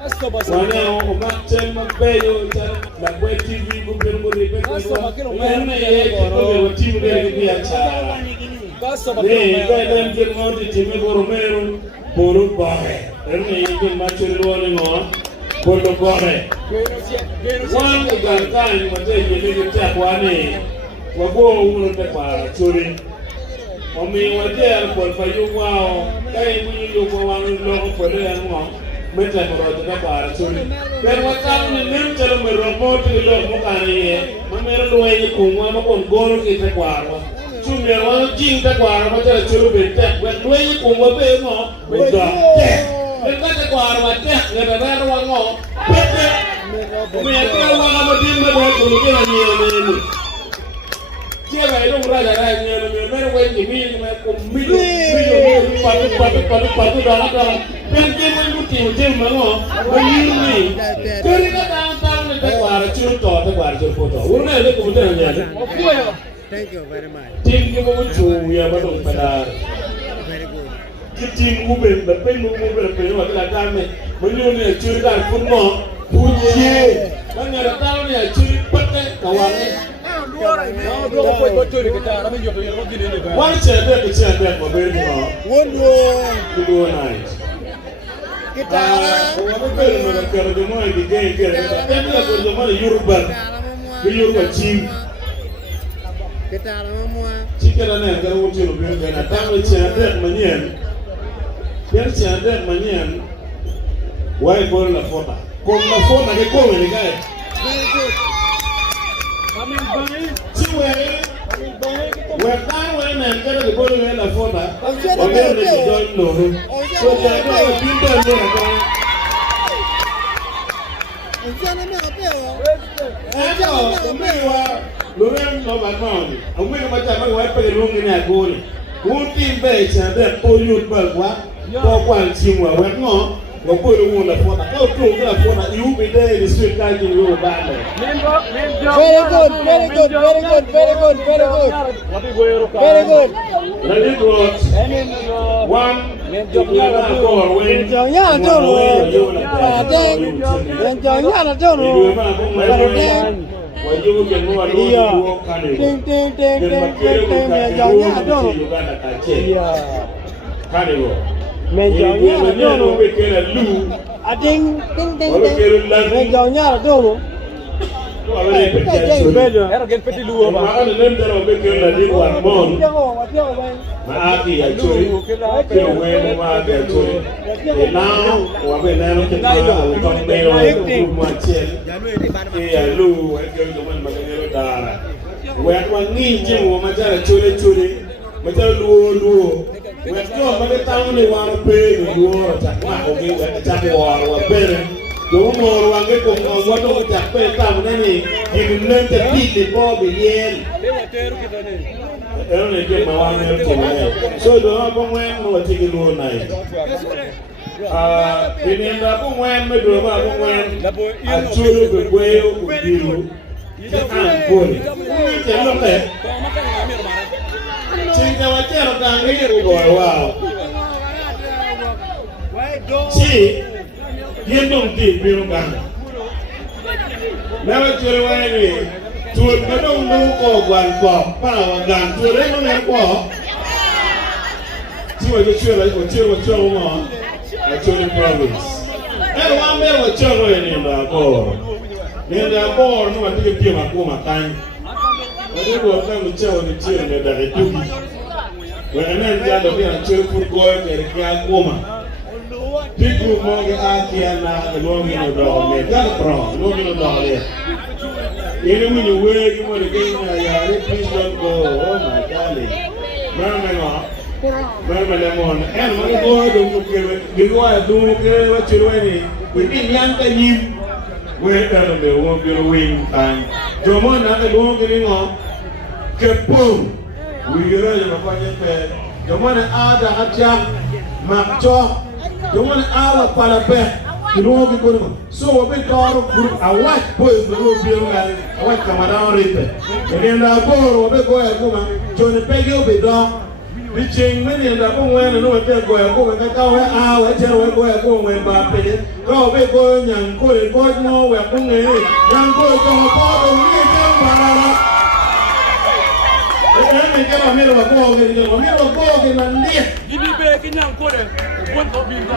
Wane o makchen mabeyo la kwe TV bukero ripe ko ene ye ko timu de biashara ne ko dem je ngodi timu boromero boru bare ene ye machero woni ngo boru bare wan ga kan mate ye ne ta kwane wabo uno te para churi omi wate por payu wao kai munyi luko wan luko pole anwa meta moroto ka para churi pero wakam ni mento me robot lo mo kanie mamero lweny kumwa ma kon goro ki tekwaro chumbe wa jing tekwaro ma tera churu bete lweny kumwa be ngo bedo te ka tekwaro wa te ngada ro wa ngo bete me ya wa ga ma dim ma do ko ke na ni ni Tiada itu raja raja ni, mereka ini mil, mereka mil, patu dalam. Penting menguti ujian mana, mengirim. Kerana tahun-tahun ni tekwaro curut foto. Urang ada kemudian ni. Thank you very much. Tim kita muncul ya betul pada. Very good. Tim mubin, lepas mubin waktu kami menyium ni curut dan purno, puji. Kan ada tahun ni curut pete kawan. One chair, my baby. One night. Kitara. One better the money the game. The money Yoruba team. Kitara mama. Chicken and I go to the family chair manian. Then chair manian. Why go la photo? Come la photo, they call the guy. Very good. We're now when I'm going to go to the phone. I'm going to join Lord. So I know people Lorraine no background. I'm going to my wife for the room in a goal. Who team base and then pull you back one team were no. Go put the one that for the you be there in the street like you back there. Very good. Let it work. One, Era che petit luo ma non è perché la di un mondo ma anche a Churi che vuole ma che Churi e now va bene che con me lo ma c'è e a lui è che non ma che lo dà vuoi qua ninji ma c'è Churi ma c'è luo vuoi ma che stanno ne vanno per luo ma che c'è wa bene Don't know what I'm going to pay down any. You learn to beat the ball with Yale. I only get my 1 minute to so the other one no take it all night. In the other one, we do about when I told the whale with you. I'm going. Look at Think I tell down here, wow. See. You don't think we don't got it. Never tell you why we don't know one pop, power gun, to the remnant pop. See what you feel like what you were showing on a Tony province. And one man was children in the board. In the board, no, I think you came a coma time. I didn't want them to tell the children that I do. When a man got to be a children going and a young woman. People morgen aankijken naar de loonmiddel met dat pro, loonmiddel here. You when you work, you want to get in there, please don't go. Oh my darling. Merman, and when you go to do what you're doing, within young time, where the won't be a wing time. Jomon, not the long getting on. Kapoom! We get ready to find your bed. Jomon, add a hot Maccho. You want to out of Palapet, you know what we're going to so a big dog group, a white boy, the room, a white Camarão Ripper. And in the board, or big boy, join the peg, you'll be dog. đi trình mấy niệm đã có quen nó phải quẹo cô cái câu ấy ao ấy treo ấy quẹo cô người bà pì câu biết cô nhàng cô để cô ngô quẹo cô nghề nhàng cô cho cô đồng ý cho bà là cái này cái mà biết là cô cái mà biết là cô cái mà đi Give me back in your code.